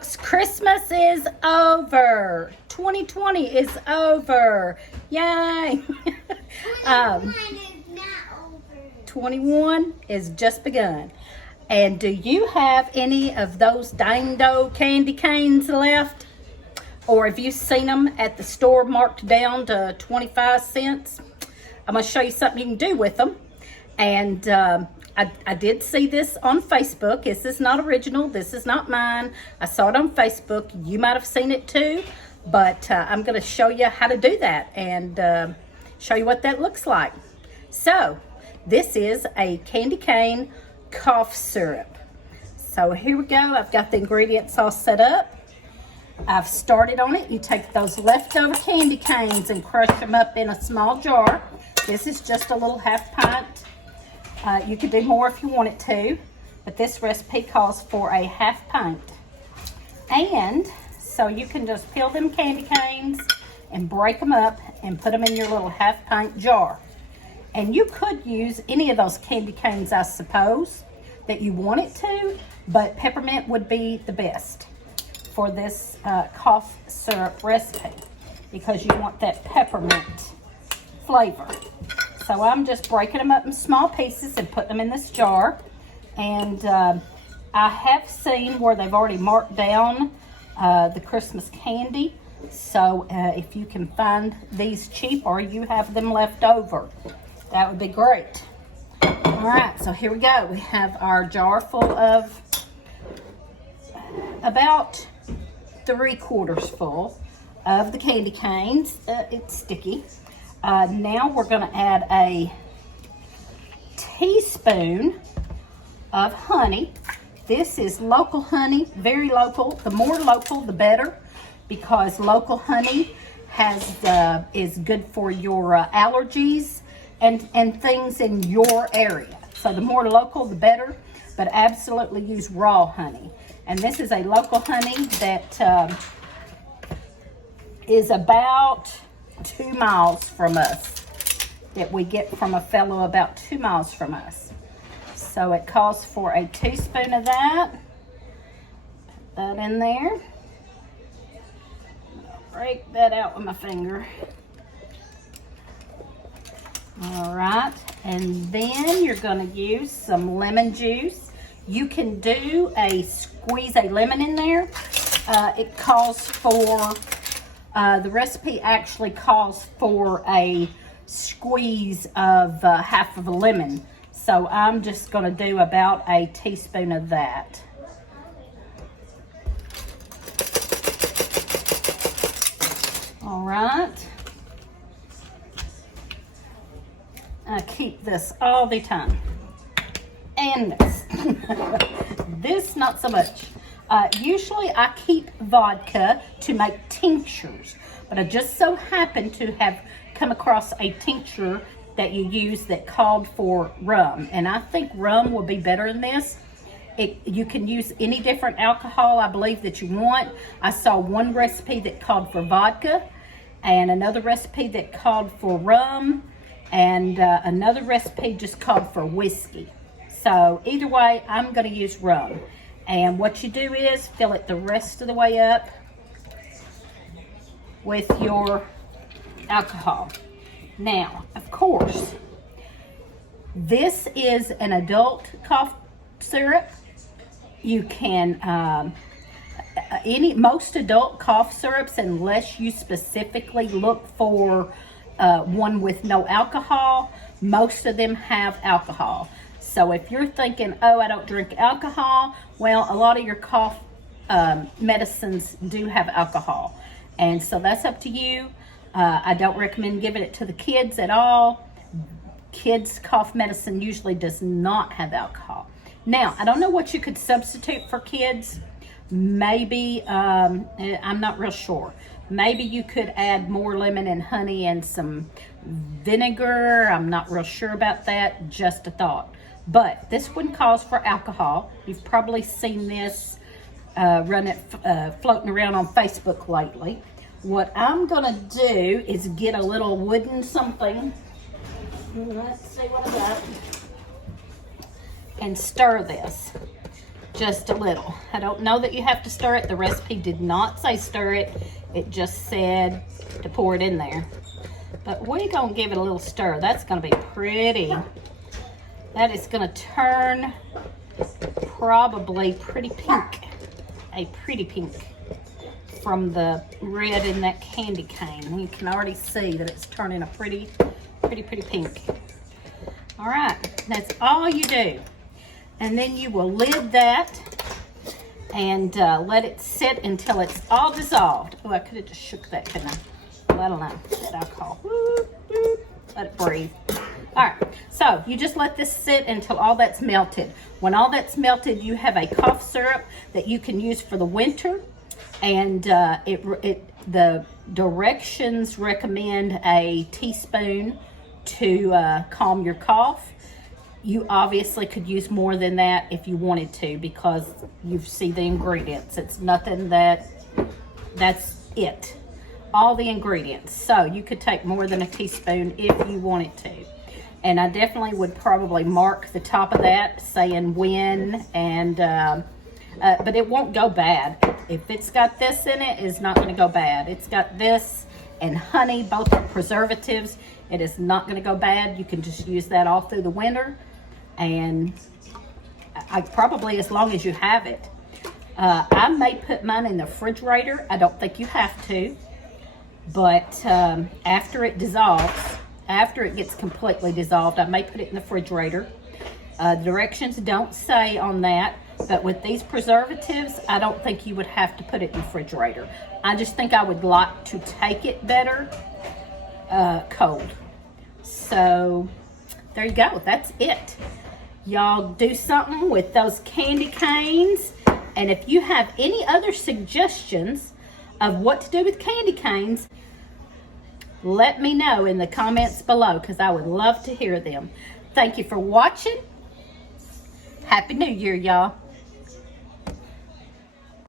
folks, Christmas is over. 2020 is over. Yay. 21 is just begun. And do you have any of those Dang-Do candy canes left? Or have you seen them at the store marked down to 25 cents? I'm going to show you something you can do with them. And I did see this on Facebook. This is not original. This is not mine. I saw it on Facebook. You might have seen it too. But I'm going to show you how to do that and show you what that looks like. So, this is a candy cane cough syrup. So here we go. I've got the ingredients all set up. I've started on it. You take those leftover candy canes and crush them up in a small jar. This is just a little half pint. You could do more if you wanted to, but this recipe calls for a half pint. And so you can just peel them candy canes and break them up and put them in your little half pint jar. And you could use any of those candy canes, I suppose, that you wanted to, but peppermint would be the best for this cough syrup recipe because you want that peppermint flavor. So I'm just breaking them up in small pieces and putting them in this jar. And I have seen where they've already marked down the Christmas candy. So if you can find these cheap or you have them left over, that would be great. All right, so here we go. We have our jar full of about 3/4 full of the candy canes. It's sticky. Now we're going to add a teaspoon of honey. This is local honey, very local. The more local, the better, because local honey is good for your allergies and things in your area. So the more local, the better, but absolutely use raw honey. And this is a local honey that is about 2 miles from us, that we get from a fellow about 2 miles from us. So it calls for a teaspoon of that. Put that in there. I'll break that out with my finger. All right, and then you're going to use some lemon juice. You can squeeze a lemon in there. It calls for, the recipe actually calls for a squeeze of half of a lemon. So I'm just going to do about a teaspoon of that. All right. I keep this all the time. And this. This, not so much. Usually I keep vodka to make tinctures, but I just so happen to have come across a tincture that you use that called for rum. And I think rum will be better in this. You can use any different alcohol, I believe, that you want. I saw one recipe that called for vodka, and another recipe that called for rum, and another recipe just called for whiskey. So either way, I'm going to use rum. And what you do is fill it the rest of the way up with your alcohol. Now, of course, this is an adult cough syrup. You can, most adult cough syrups, unless you specifically look for one with no alcohol, most of them have alcohol. So if you're thinking, oh, I don't drink alcohol, well, a lot of your cough medicines do have alcohol. And so that's up to you. I don't recommend giving it to the kids at all. Kids' cough medicine usually does not have alcohol. Now, I don't know what you could substitute for kids. Maybe, I'm not real sure. Maybe you could add more lemon and honey and some vinegar. I'm not real sure about that. Just a thought. But this one calls for alcohol. You've probably seen this floating around on Facebook lately. What I'm going to do is get a little wooden something. Let's see what I got. And stir this. just a little. I don't know that you have to stir it. The recipe did not say stir it. It just said to pour it in there. But we're gonna give it a little stir. That's gonna be pretty. That is gonna turn probably pretty pink. A pretty pink from the red in that candy cane. You can already see that it's turning a pretty pink. All right, that's all you do. And then you will lid that and let it sit until it's all dissolved. Oh, I could have just shook that, couldn't I? Well, I don't know, that alcohol. Let it breathe. All right, so you just let this sit until all that's melted. When all that's melted, you have a cough syrup that you can use for the winter. And the directions recommend a teaspoon to calm your cough. You obviously could use more than that if you wanted to, because you see the ingredients. It's nothing that's it. All the ingredients. So you could take more than a teaspoon if you wanted to. And I definitely would probably mark the top of that saying when, and but it won't go bad. If it's got this in it, it's not going to go bad. It's got this and honey, both are preservatives. It is not going to go bad. You can just use that all through the winter, and probably as long as you have it. I may put mine in the refrigerator. I don't think you have to, but after it dissolves, after it gets completely dissolved, I may put it in the refrigerator. The directions don't say on that, but with these preservatives, I don't think you would have to put it in the refrigerator. I just think I would like to take it better cold. So there you go. That's it. Y'all do something with those candy canes. And if you have any other suggestions of what to do with candy canes, let me know in the comments below, because I would love to hear them. Thank you for watching. Happy New Year, y'all.